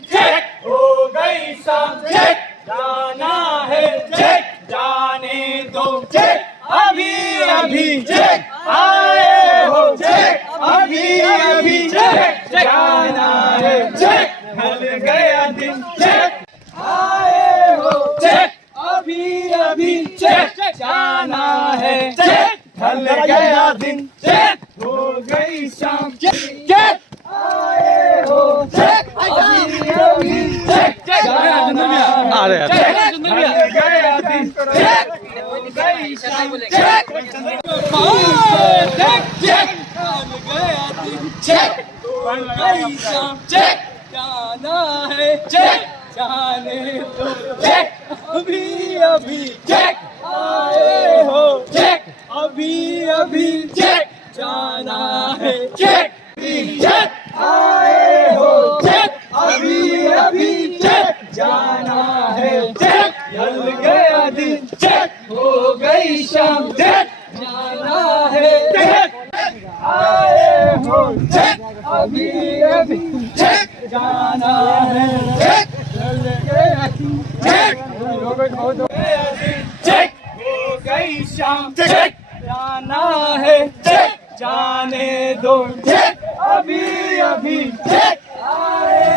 check हो गई शाम, चेक जाना है, चेक जाने दो, चेक अभी अभी, चेक आए हो, चेक अभी अभी, चेक जाना है, चेक ढल गया दिन, चेक आए हो, चेक अभी अभी, चेक जाना है, चेक ढल गया दिन, चेक हो गई शाम, चेक आए हो, चेक अभी अभी, चेक जाना है, चेक ढल गया दिन, चेक हो गई शाम, चेक चेक ढल गया दिन, चेक हो गई शाम, चेक जाना है, चेक जाने दो, चेक अभी अभी, चेक आए हो, चेक अभी अभी, चेक जाना है, चेक चेक आए हो, चेक अभी अभी, चेक जाना है, चेक ढल गया दिन, चेक हो गई शाम, चेक जाना है, चेक आए हो, चेक अभी अभी, चेक जाना है, चेक ढल गया दिन, चेक हो गई शाम, चेक जाना है, चेक जाने दो, चेक अभी अभी, चेक आए